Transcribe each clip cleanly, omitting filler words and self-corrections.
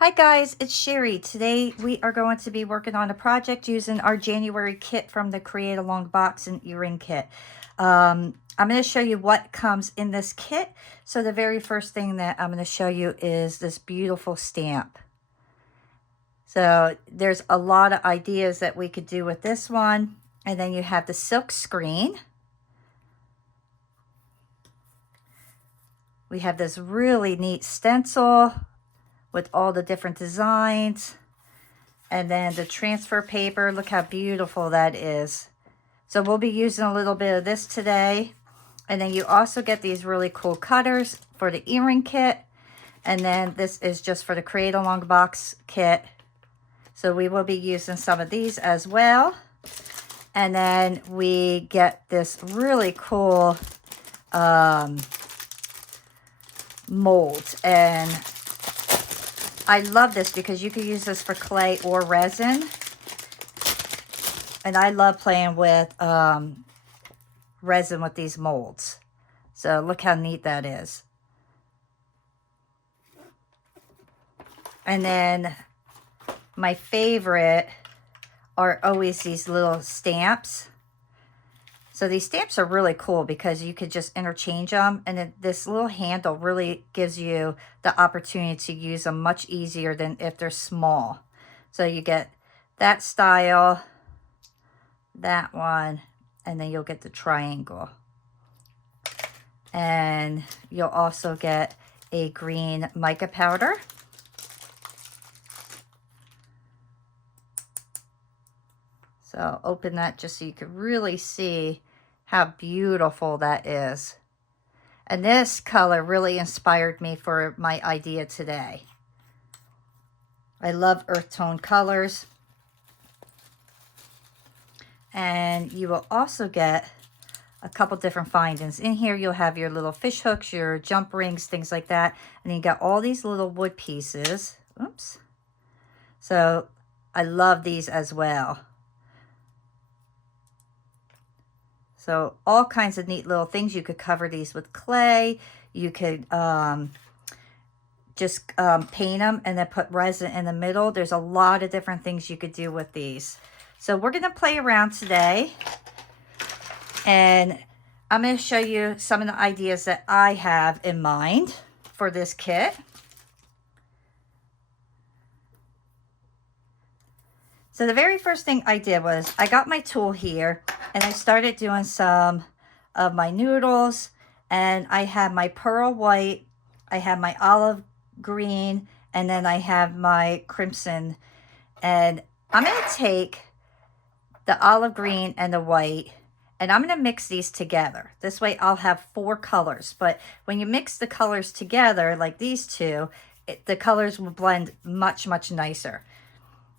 Hi guys, it's Sherry. Today we are going to be working on a project using our January kit from the Create a Long Box and Earring Kit. I'm going to show you what comes in this kit. So the very first thing that I'm going to show you is this beautiful stamp. So there's a lot of ideas that we could do with this one. And then you have the silk screen. We have this really neat stencil with all the different designs, and then the transfer paper. Look how beautiful that is. So we'll be using a little bit of this today. And then you also get these really cool cutters for the earring kit, and then this is just for the Create a Long Box kit. So we will be using some of these as well. And then we get this really cool mold, and I love this because you can use this for clay or resin. And I love playing with resin with these molds. So look how neat that is. And then my favorite are always these little stamps. So these stamps are really cool because you could just interchange them, and this little handle really gives you the opportunity to use them much easier than if they're small. So you get that style, that one, and then you'll get the triangle. And you'll also get a green mica powder. So I'll open that just so you can really see how beautiful that is. And this color really inspired me for my idea today. I love earth tone colors. And you will also get a couple different findings. In here you'll have your little fish hooks, your jump rings, things like that. And you got all these little wood pieces. Oops. So I love these as well. So all kinds of neat little things. You could cover these with clay. You could just paint them and then put resin in the middle. There's a lot of different things you could do with these. So we're going to play around today. And I'm going to show you some of the ideas that I have in mind for this kit. So the very first thing I did was I got my tool here and I started doing some of my noodles, and I have my pearl white, I have my olive green, and then I have my crimson. And I'm going to take the olive green and the white, and I'm going to mix these together. This way I'll have 4 colors. But when you mix the colors together like these two, the colors will blend much, much nicer.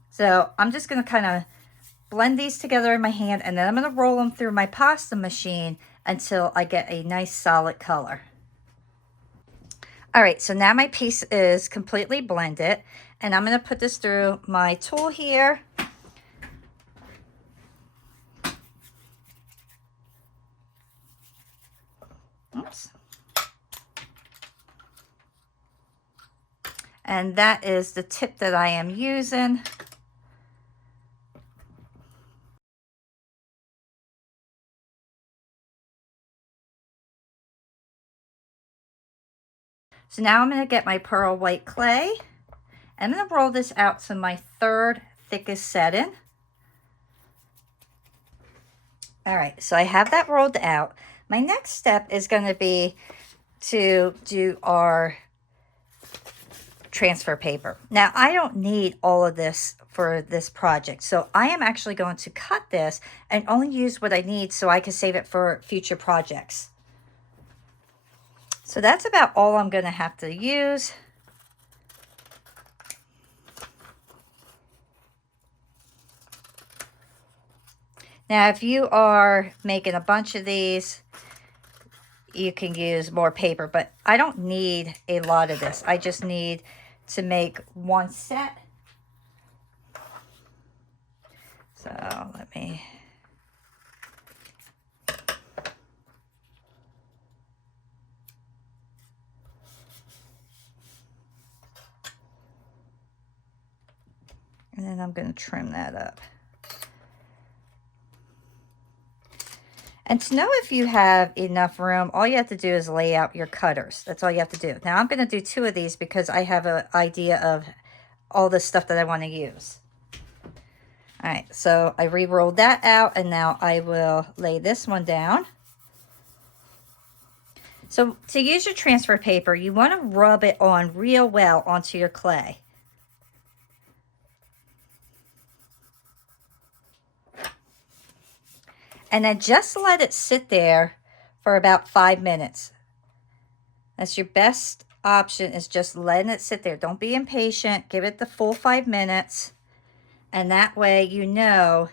So I'm just going to kind of blend these together in my hand, and then I'm going to roll them through my pasta machine until I get a nice solid color. All right, so now my piece is completely blended, and I'm going to put this through my tool here. Oops. And that is the tip that I am using. So now I'm going to get my pearl white clay. I'm going to roll this out to my 3rd thickest setting. All right, so I have that rolled out. My next step is going to be to do our transfer paper. Now, I don't need all of this for this project, so I am actually going to cut this and only use what I need so I can save it for future projects. So that's about all I'm going to have to use. Now, if you are making a bunch of these, you can use more paper, but I don't need a lot of this. I just need to make 1 set. So let me... And then I'm going to trim that up. And to know if you have enough room, all you have to do is lay out your cutters. That's all you have to do. Now I'm going to do 2 of these because I have an idea of all the stuff that I want to use. All right, so I re-rolled that out, and now I will lay this one down. So to use your transfer paper, you want to rub it on real well onto your clay. And then just let it sit there for about 5 minutes. That's your best option, is just letting it sit there. Don't be impatient. Give it the full 5 minutes. And that way you know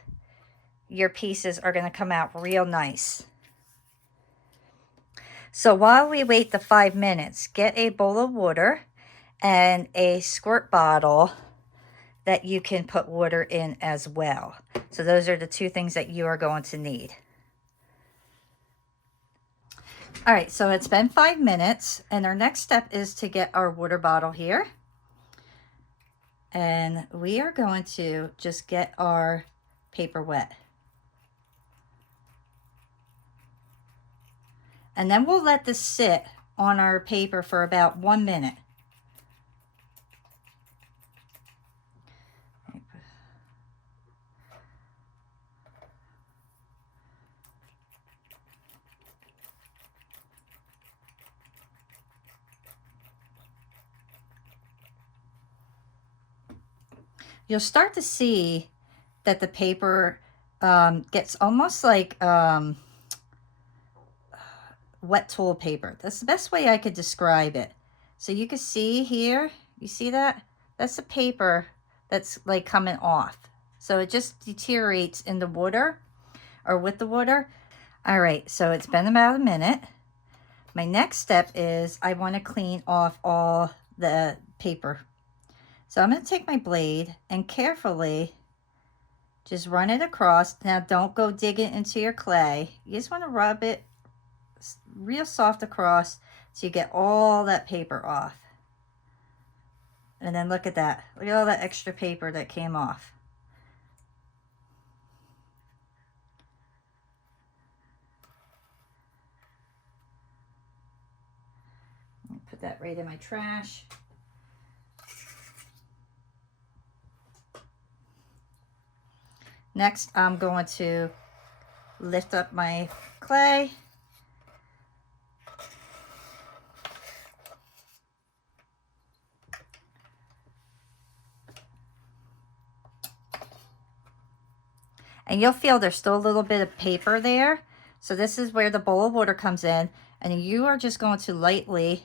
your pieces are going to come out real nice. So while we wait the 5 minutes, get a bowl of water and a squirt bottle that you can put water in as well. So those are the 2 things that you are going to need. All right, so it's been 5 minutes, and our next step is to get our water bottle here. And we are going to just get our paper wet. And then we'll let this sit on our paper for about 1 minute. You'll start to see that the paper gets almost like wet tool paper. That's the best way I could describe it. So you can see here, you see that? That's the paper that's like coming off. So it just deteriorates in the water or with the water. All right, so it's been about a minute. My next step is I want to clean off all the paper. So I'm going to take my blade and carefully just run it across. Now don't go digging into your clay. You just want to rub it real soft across so you get all that paper off. And then look at that. Look at all that extra paper that came off. Put that right in my trash. Next, I'm going to lift up my clay. And you'll feel there's still a little bit of paper there. So this is where the bowl of water comes in. And you are just going to lightly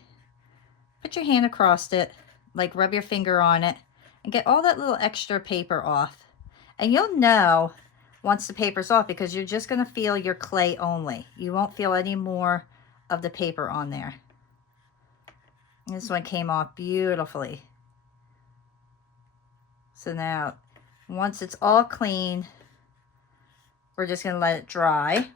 put your hand across it, like rub your finger on it, and get all that little extra paper off. And you'll know once the paper's off because you're just going to feel your clay only. You won't feel any more of the paper on there. And this one came off beautifully. So now, once it's all clean, we're just going to let it dry.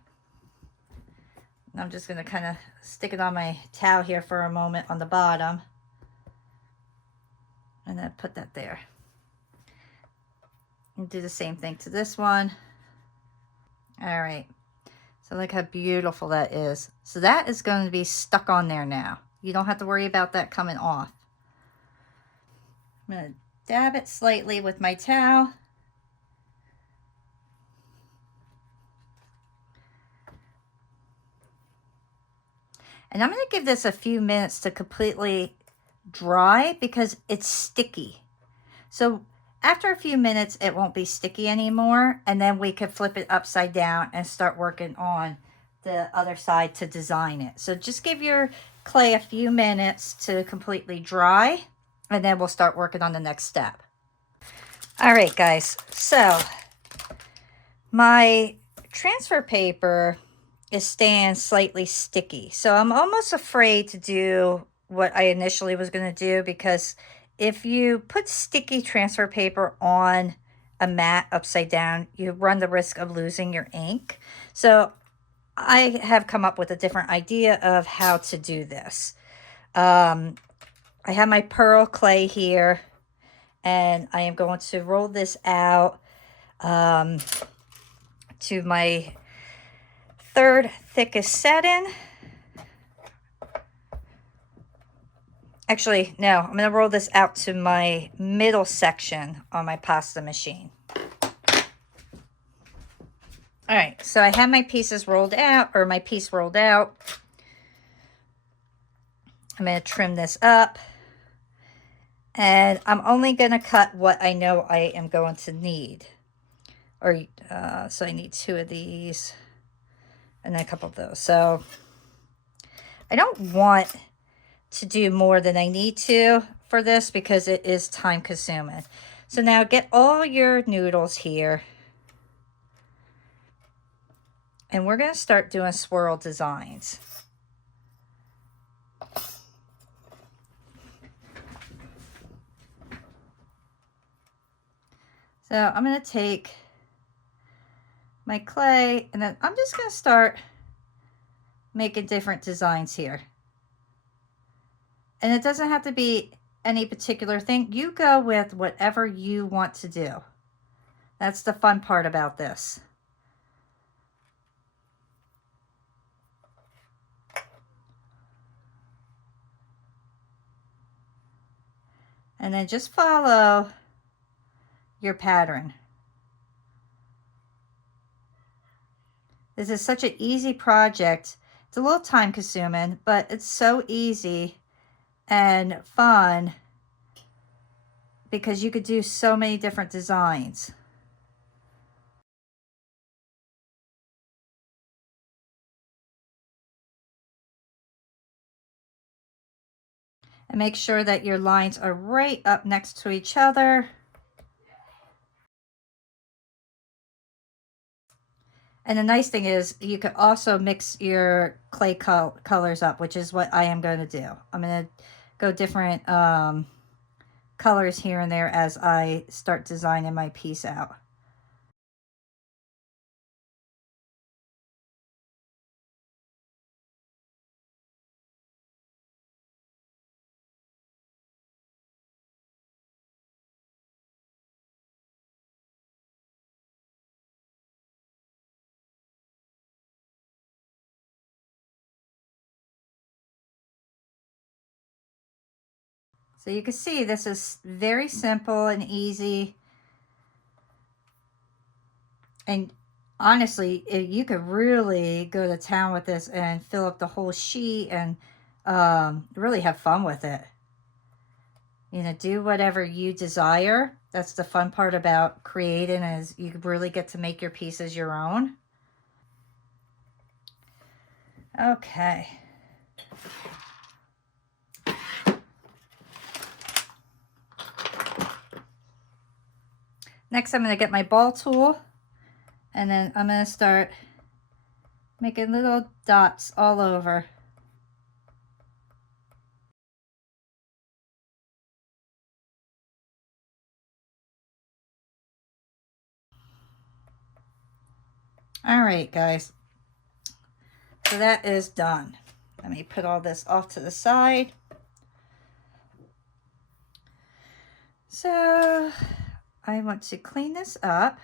And I'm just going to kind of stick it on my towel here for a moment on the bottom. And then put that there. And do the same thing to this one. All right. So look how beautiful that is. So that is going to be stuck on there now. You don't have to worry about that coming off. I'm going to dab it slightly with my towel. And I'm going to give this a few minutes to completely dry because it's sticky. So after a few minutes, it won't be sticky anymore. And then we could flip it upside down and start working on the other side to design it. So just give your clay a few minutes to completely dry. And then we'll start working on the next step. All right, guys. So my transfer paper is staying slightly sticky. So I'm almost afraid to do what I initially was going to do, because if you put sticky transfer paper on a mat upside down, you run the risk of losing your ink. So I have come up with a different idea of how to do this. I have my pearl clay here, and I am going to roll this out to my third thickest setting. Actually, no, I'm going to roll this out to my middle section on my pasta machine. All right, so I have my pieces rolled out, or my piece rolled out. I'm going to trim this up. And I'm only going to cut what I know I am going to need. Or so I need 2 of these and then a couple of those. So I don't want to do more than I need to for this because it is time consuming. So now get all your noodles here. And we're going to start doing swirl designs. So I'm going to take my clay and then I'm just going to start making different designs here. And it doesn't have to be any particular thing. You go with whatever you want to do. That's the fun part about this. And then just follow your pattern. This is such an easy project. It's a little time consuming, but it's so easy and fun because you could do so many different designs. And make sure that your lines are right up next to each other. And the nice thing is you could also mix your clay colors up, which is what I am going to do. I'm going to go different colors here and there as I start designing my piece out. So you can see this is very simple and easy. And honestly, you could really go to town with this and fill up the whole sheet and really have fun with it. You know, do whatever you desire. That's the fun part about creating, is you really get to make your pieces your own. Okay. Next, I'm going to get my ball tool, and then I'm going to start making little dots all over. All right, guys. So that is done. Let me put all this off to the side. So I want to clean this up.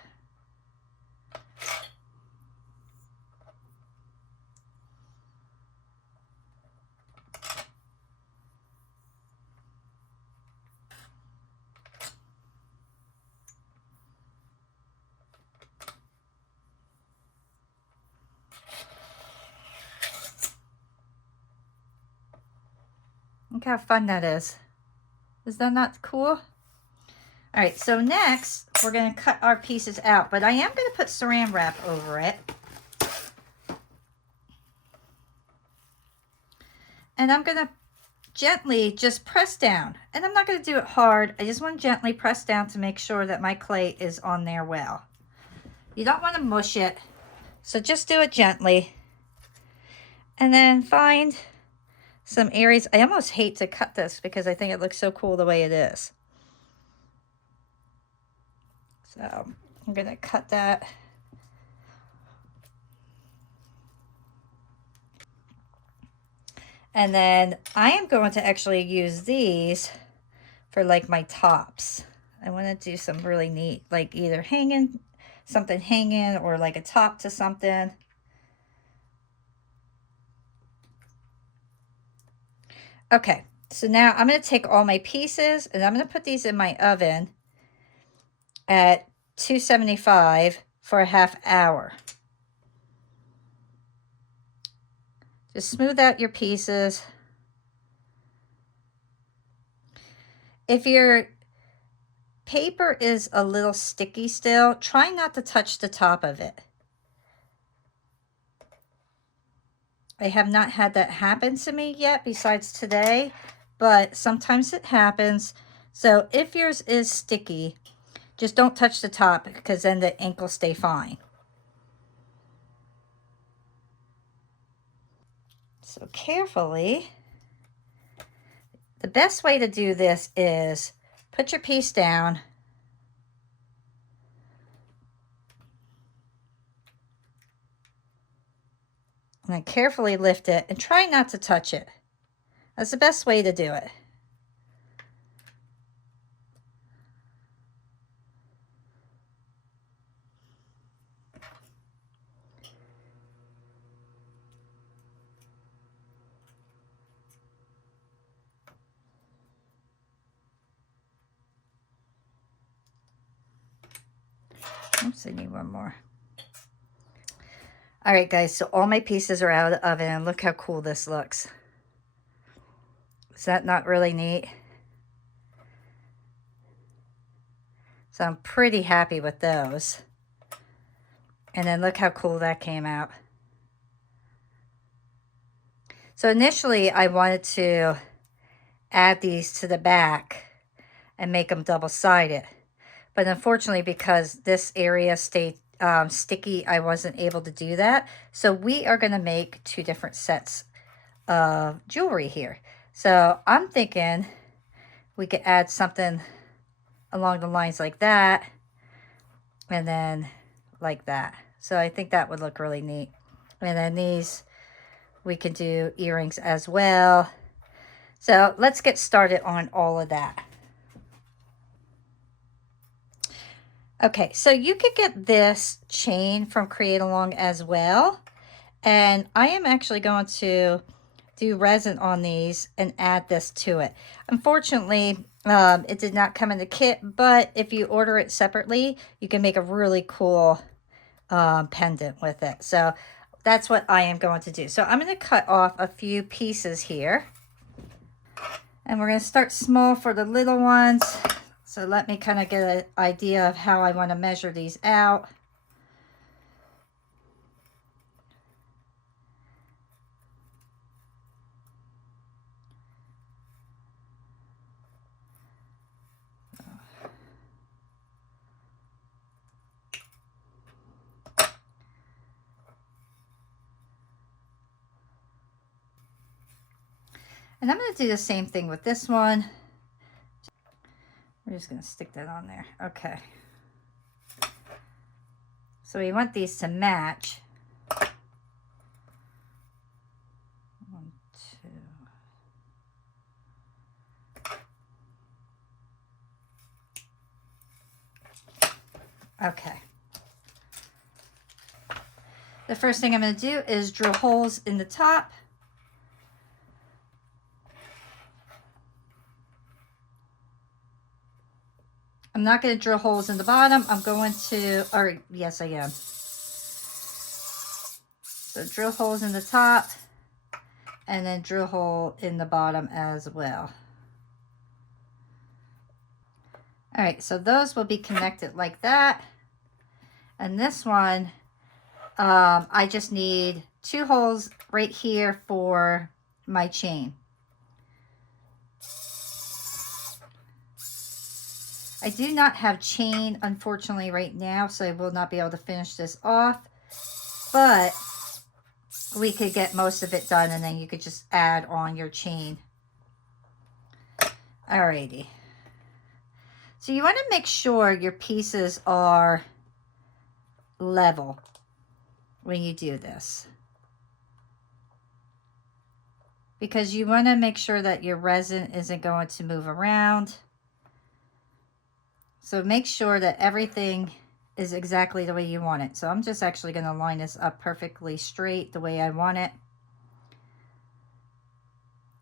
Look how fun that is. Is that not cool? All right, so next we're going to cut our pieces out, but I am going to put saran wrap over it. And I'm going to gently just press down. And I'm not going to do it hard. I just want to gently press down to make sure that my clay is on there well. You don't want to mush it, so just do it gently. And then find some areas. I almost hate to cut this because I think it looks so cool the way it is. So I'm going to cut that. And then I am going to actually use these for like my tops. I want to do some really neat, like either something hanging or like a top to something. Okay, so now I'm going to take all my pieces and I'm going to put these in my oven at 275 for a half hour. Just smooth out your pieces. If your paper is a little sticky still, try not to touch the top of it. I have not had that happen to me yet besides today, but sometimes it happens. So if yours is sticky, just don't touch the top because then the ink will stay fine. So carefully, the best way to do this is put your piece down and then carefully lift it and try not to touch it. That's the best way to do it. Oops, I need one more. All right, guys, so all my pieces are out of the oven, and look how cool this looks. Is that not really neat? So I'm pretty happy with those. And then look how cool that came out. So initially I wanted to add these to the back and make them double-sided. But unfortunately, because this area stayed sticky, I wasn't able to do that. So we are going to make two different sets of jewelry here. So I'm thinking we could add something along the lines like that and then like that. So I think that would look really neat. And then these, we can do earrings as well. So let's get started on all of that. Okay, so you could get this chain from Create Along as well. And I am actually going to do resin on these and add this to it. Unfortunately, it did not come in the kit, but if you order it separately, you can make a really cool pendant with it. So that's what I am going to do. So I'm going to cut off a few pieces here. And we're going to start small for the little ones. So let me kind of get an idea of how I want to measure these out. And I'm going to do the same thing with this one. We're just going to stick that on there. Okay. So we want these to match. 1, 2. Okay. The first thing I'm going to do is drill holes in the top. I'm not going to drill holes in the bottom. I'm going to, or yes, I am. So drill holes in the top and then drill hole in the bottom as well. All right, so those will be connected like that. And this one, I just need 2 holes right here for my chain. I do not have chain, unfortunately, right now, so I will not be able to finish this off. But we could get most of it done, and then you could just add on your chain. Alrighty. So you want to make sure your pieces are level when you do this, because you want to make sure that your resin isn't going to move around. So make sure that everything is exactly the way you want it. So I'm just actually going to line this up perfectly straight the way I want it.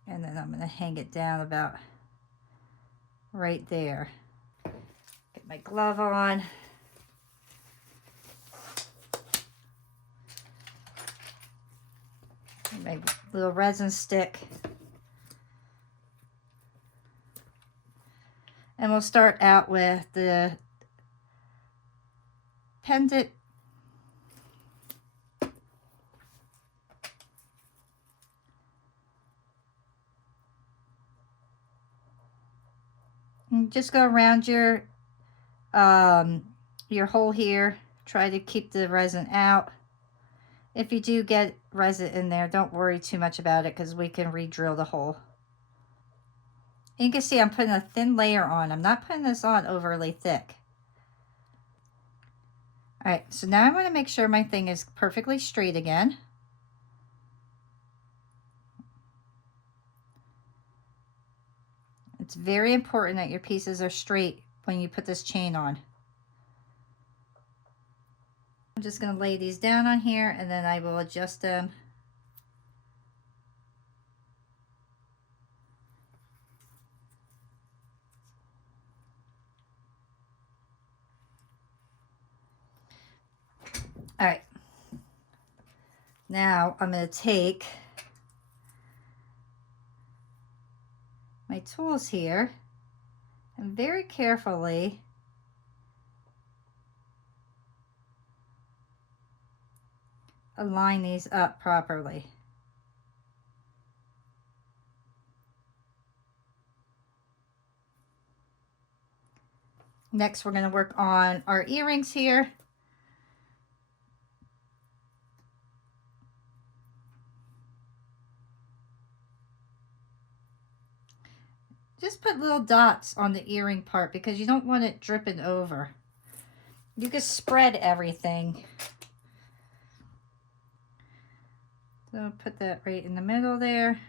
And then I'm going to hang it down about right there. Get my glove on. My little resin stick. And we'll start out with the pendant. And just go around your hole here. Try to keep the resin out. If you do get resin in there, don't worry too much about it because we can re-drill the hole. And you can see I'm putting a thin layer on. I'm not putting this on overly thick. All right, so now I want to make sure my thing is perfectly straight again. It's very important that your pieces are straight when you put this chain on. I'm just going to lay these down on here and then I will adjust them. All right. Now I'm going to take my tools here and very carefully align these up properly. Next, we're going to work on our earrings here. Just put little dots on the earring part because you don't want it dripping over. You can spread everything. So put that right in the middle there.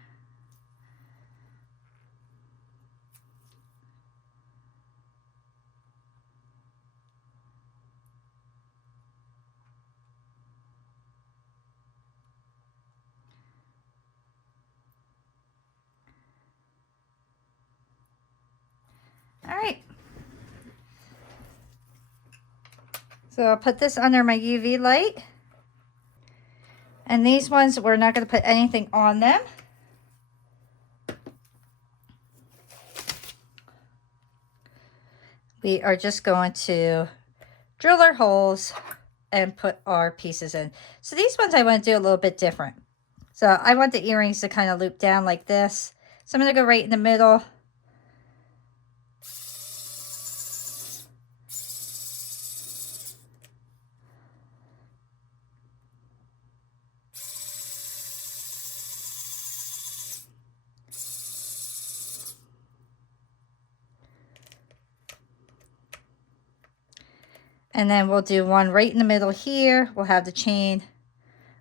All right. So I'll put this under my UV light. And these ones, we're not going to put anything on them. We are just going to drill our holes and put our pieces in. So these ones I want to do a little bit different. So I want the earrings to kind of loop down like this. So I'm going to go right in the middle. And then we'll do one right in the middle here. We'll have the chain.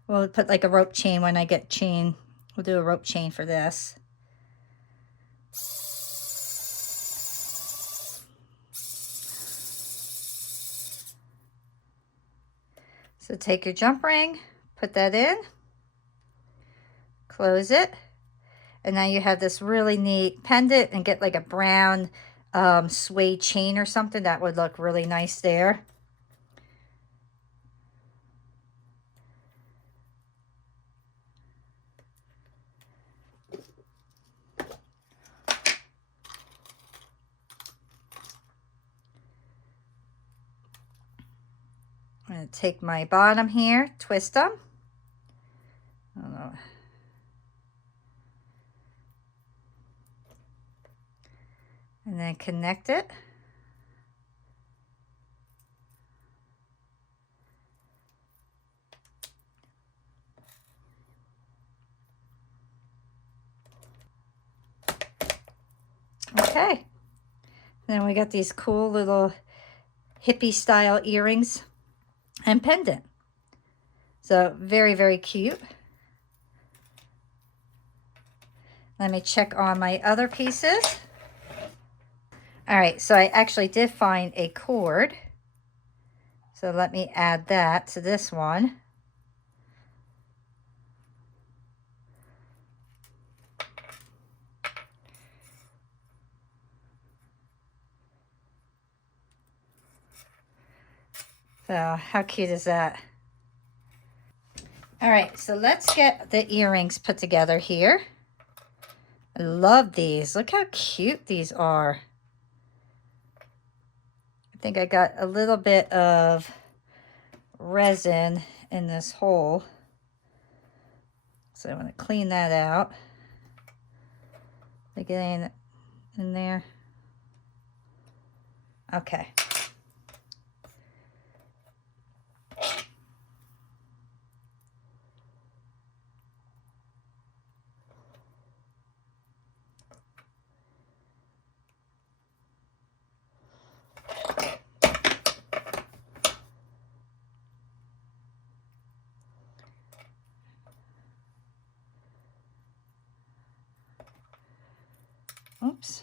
We'll put like a rope chain when I get chain. We'll do a rope chain for this. So take your jump ring, put that in, close it, and now you have this really neat pendant, and get like a brown suede chain or something. That would look really nice there. I'm going to take my bottom here, twist them. I don't know. And then connect it. Okay. Then we got these cool little hippie style earrings and pendant. So very, very cute. Let me check on my other pieces. All right, so I actually did find a cord. So let me add that to this one. So how cute is that? All right, so let's get the earrings put together here. I love these. Look how cute these are. I think I got a little bit of resin in this hole. So I'm going to clean that out. They get in there. Okay. Oops.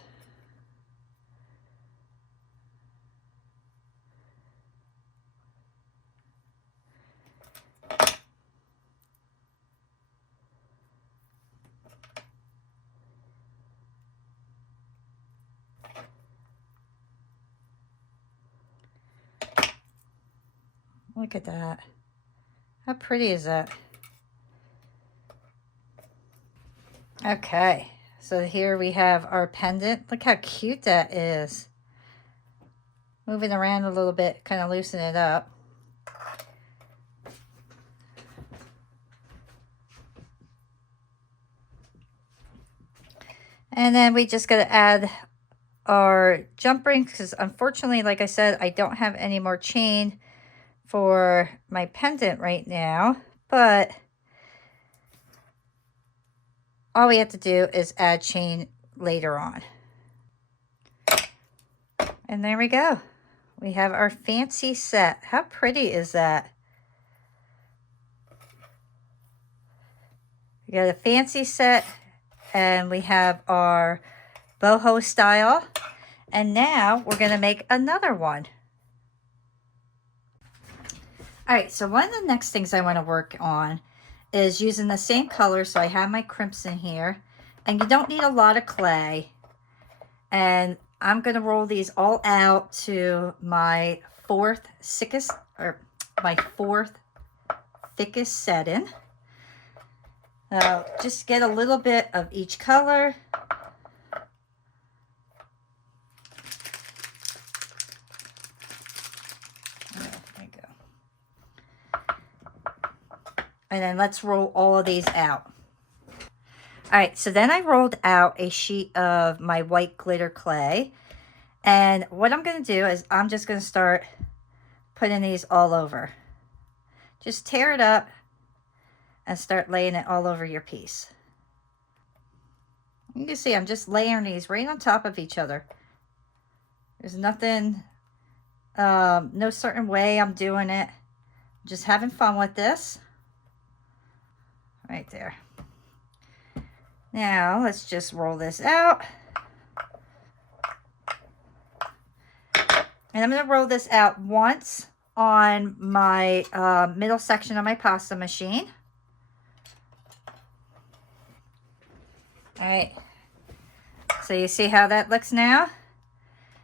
Look at that. How pretty is that? Okay, so here we have our pendant. Look how cute that is. Moving around a little bit, kind of loosen it up. And then we just got to add our jump rings because unfortunately, like I said, I don't have any more chain for my pendant right now, but all we have to do is add chain later on. And there we go. We have our fancy set. How pretty is that? We got a fancy set and we have our boho style. And now we're going to make another one. All right, so one of the next things I want to work on is using the same color. So I have my crimson here, and you don't need a lot of clay. And I'm going to roll these all out to my fourth thickest setting. Just get a little bit of each color. And then let's roll all of these out. All right, so then I rolled out a sheet of my white glitter clay. And what I'm going to do is I'm just going to start putting these all over. Just tear it up and start laying it all over your piece. You can see I'm just layering these right on top of each other. There's nothing, no certain way I'm doing it. I'm just having fun with this. Right there. Now let's just roll this out. And I'm going to roll this out once on my middle section of my pasta machine. All right. So you see how that looks now?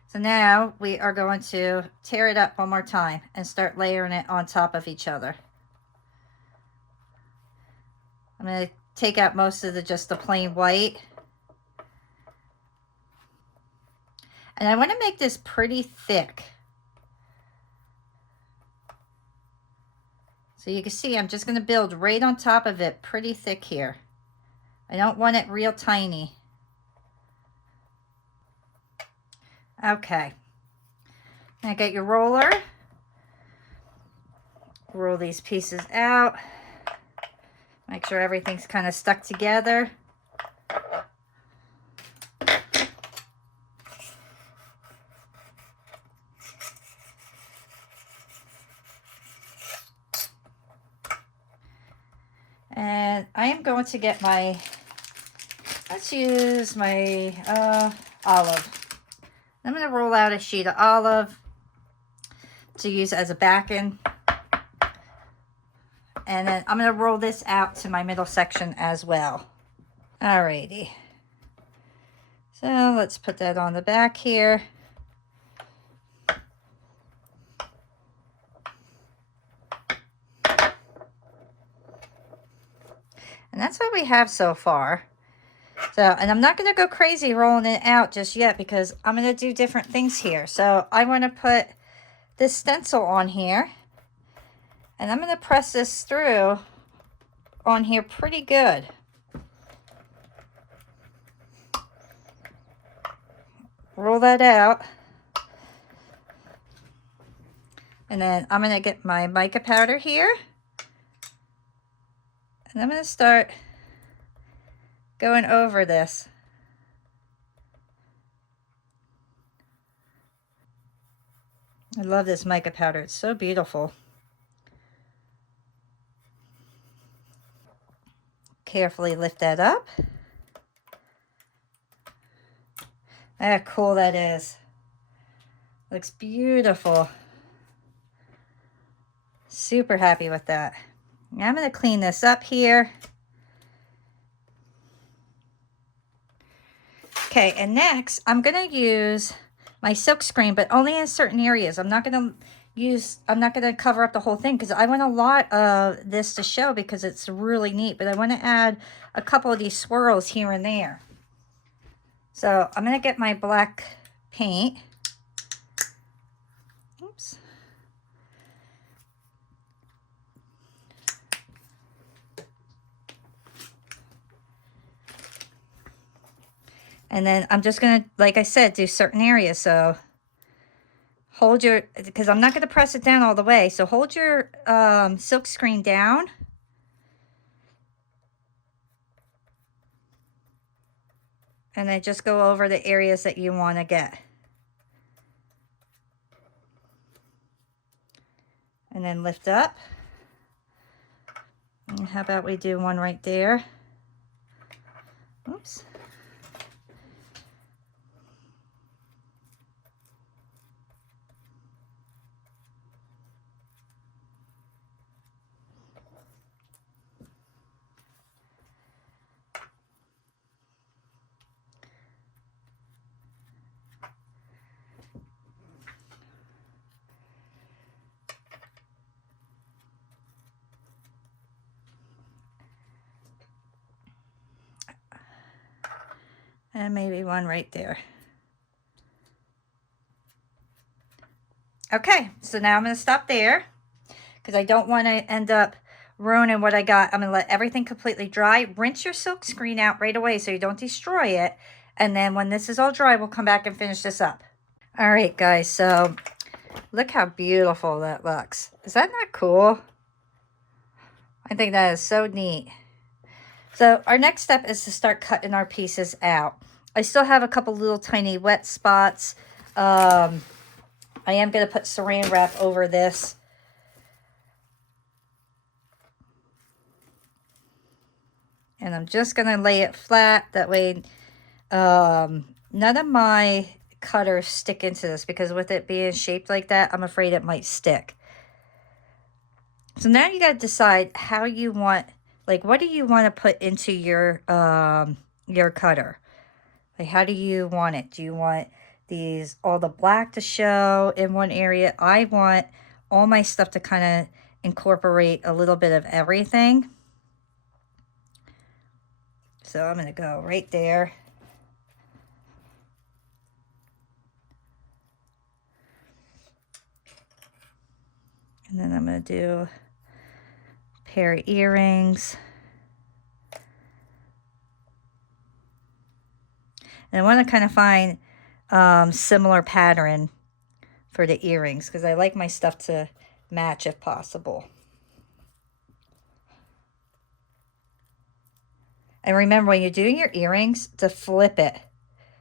So now we are going to tear it up one more time and start layering it on top of each other. I'm going to take out most of just the plain white. And I want to make this pretty thick. So you can see I'm just going to build right on top of it pretty thick here. I don't want it real tiny. Okay. Now get your roller. Roll these pieces out. Make sure everything's kind of stuck together. And I am going to get my, let's use my olive. I'm going to roll out a sheet of olive to use as a backing. And then I'm going to roll this out to my middle section as well. Alrighty. So let's put that on the back here. And that's what we have so far. So, and I'm not going to go crazy rolling it out just yet because I'm going to do different things here. So I want to put this stencil on here. And I'm going to press this through on here pretty good. Roll that out. And then I'm going to get my mica powder here. And I'm going to start going over this. I love this mica powder. It's so beautiful. Carefully lift that up. How cool that is. Looks beautiful. Super happy with that. Now I'm going to clean this up here. Okay, and next I'm going to use my silk screen, but only in certain areas. I'm not going to cover up the whole thing because I want a lot of this to show because it's really neat, but I want to add a couple of these swirls here and there. So I'm going to get my black paint. Oops. And then I'm just going to, like I said, do certain areas. So hold your, because I'm not going to press it down all the way. So hold your silk screen down. And then just go over the areas that you want to get. And then lift up. And how about we do one right there? Oops. And maybe one right there. Okay, so now I'm going to stop there because I don't want to end up ruining what I got. I'm going to let everything completely dry. Rinse your silk screen out right away so you don't destroy it. And then when this is all dry, we'll come back and finish this up. All right, guys, so look how beautiful that looks. Is that not cool? I think that is so neat. So our next step is to start cutting our pieces out. I still have a couple little tiny wet spots. I am going to put saran wrap over this. And I'm just going to lay it flat. That way none of my cutters stick into this, because with it being shaped like that, I'm afraid it might stick. So now you got to decide how you want, like, what do you want to put into your cutter? Like, how do you want it? Do you want all the black to show in one area? I want all my stuff to kind of incorporate a little bit of everything. So I'm going to go right there. And then I'm going to do a pair of earrings. And I want to kind of find similar pattern for the earrings, because I like my stuff to match if possible. And remember, when you're doing your earrings, to flip it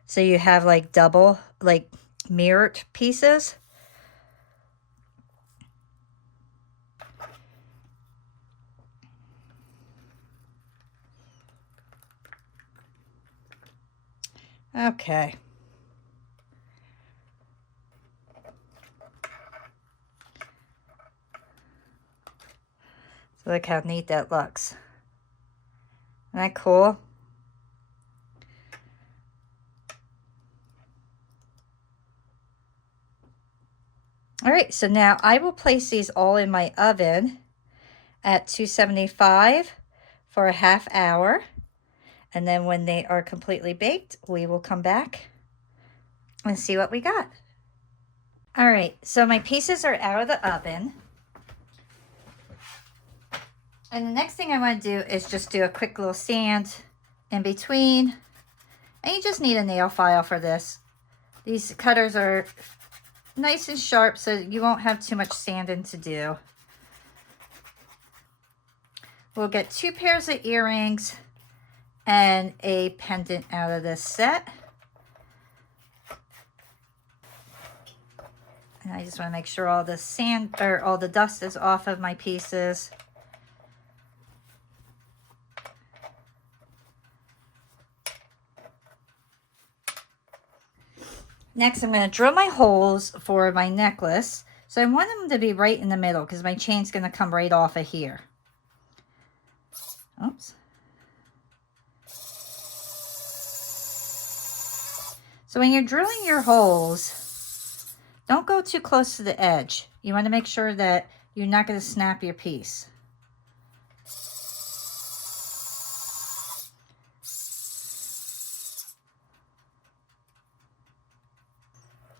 so you have like double, like mirrored pieces. Okay. So look how neat that looks. Isn't that cool? All right, so now I will place these all in my oven at 275 for a half hour. And then when they are completely baked, we will come back and see what we got. All right, so my pieces are out of the oven. And the next thing I want to do is just do a quick little sand in between. And you just need a nail file for this. These cutters are nice and sharp, so you won't have too much sanding to do. We'll get 2 pairs of earrings and a pendant out of this set. And I just want to make sure all the sand or all the dust is off of my pieces. Next, I'm going to drill my holes for my necklace. So I want them to be right in the middle because my chain's going to come right off of here. Oops. So when you're drilling your holes, don't go too close to the edge. You want to make sure that you're not going to snap your piece.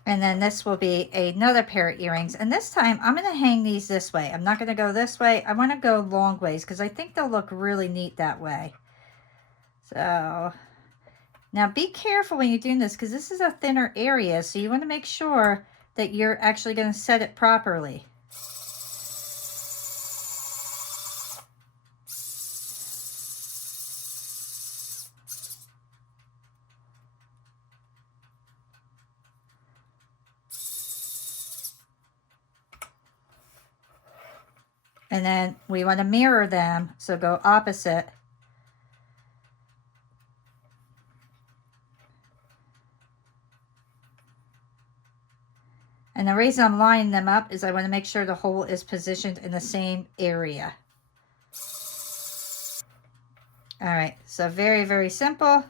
And then this will be another pair of earrings. And this time I'm going to hang these this way. I'm not going to go this way. I want to go long ways because I think they'll look really neat that way. So now be careful when you're doing this because this is a thinner area. So you want to make sure that you're actually going to set it properly. And then we want to mirror them, so go opposite. And the reason I'm lining them up is I want to make sure the hole is positioned in the same area. All right, so very, very simple.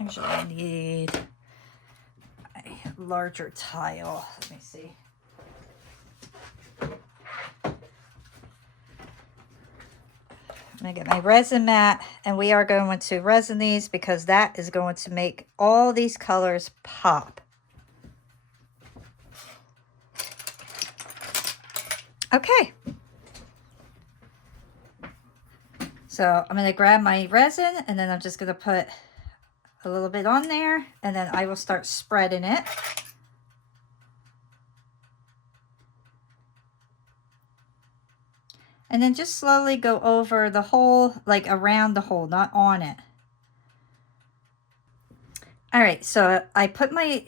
Actually, I need a larger tile. Let me see. I'm going to get my resin mat, and we are going to resin these because that is going to make all these colors pop. Okay. So I'm going to grab my resin, and then I'm just going to put a little bit on there, and then I will start spreading it. And then just slowly go over the hole, like around the hole, not on it. All right, so I put my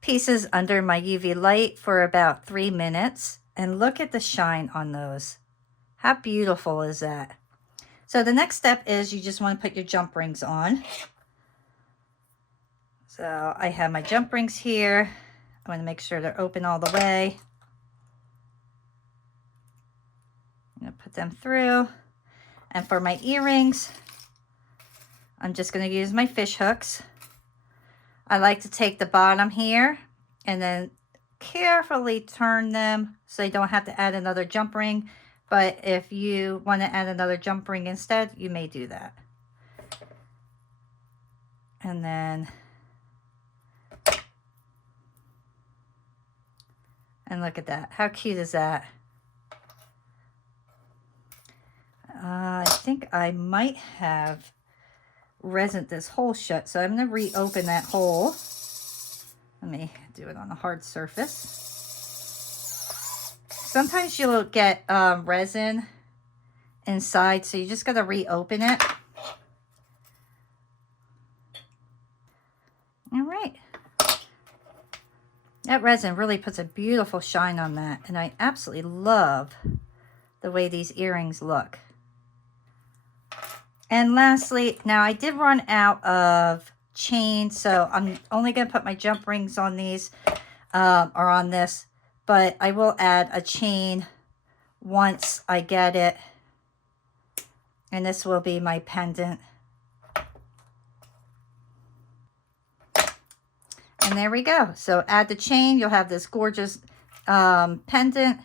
pieces under my UV light for about 3 minutes, and look at the shine on those. How beautiful is that? So the next step is you just want to put your jump rings on. So I have my jump rings here. I want to make sure they're open all the way. I'm going to put them through. And for my earrings, I'm just going to use my fish hooks. I like to take the bottom here and then carefully turn them so you don't have to add another jump ring. But if you want to add another jump ring instead, you may do that. And then, and look at that. How cute is that? I think I might have resined this hole shut, so I'm going to reopen that hole. Let me do it on a hard surface. Sometimes you'll get resin inside, so you just got to reopen it. All right. That resin really puts a beautiful shine on that, and I absolutely love the way these earrings look. And lastly, now I did run out of chain. So I'm only going to put my jump rings on these or on this, but I will add a chain once I get it. And this will be my pendant. And there we go. So add the chain. You'll have this gorgeous pendant,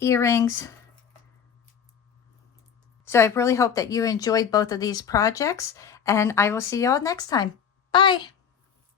earrings. So I really hope that you enjoyed both of these projects, and I will see you all next time. Bye.